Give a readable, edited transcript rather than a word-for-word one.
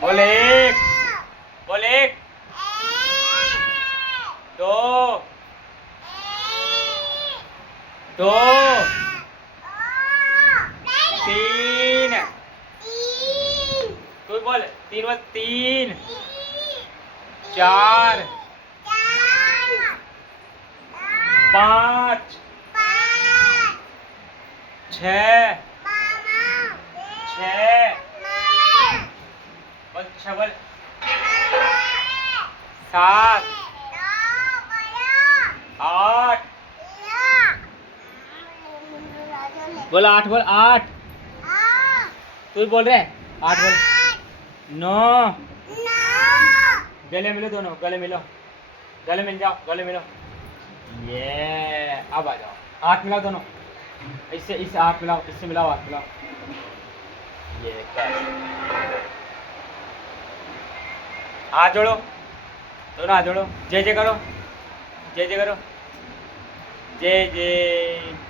बोल एक, बोल एक, दो, दो, तीन, तू बोल तीन, बोल तीन, चार, पाँच, छः, छः, बोल छः, बोल सात, आठ, बोल आठ, बोल आठ, तू बोल रहे आठ, बोल नौ, गले मिलो दोनों, गले मिलो, गले मिल जाओ, गले मिलो, ये अब आ जाओ, हाथ मिलाओ दोनों, इससे हाथ मिलाओ, इससे मिलाओ, हाथ मिलाओ, ये हाथ जोड़ो, दोनों हाथ जोड़ो, जय जय करो, जय जय करो, जय जय।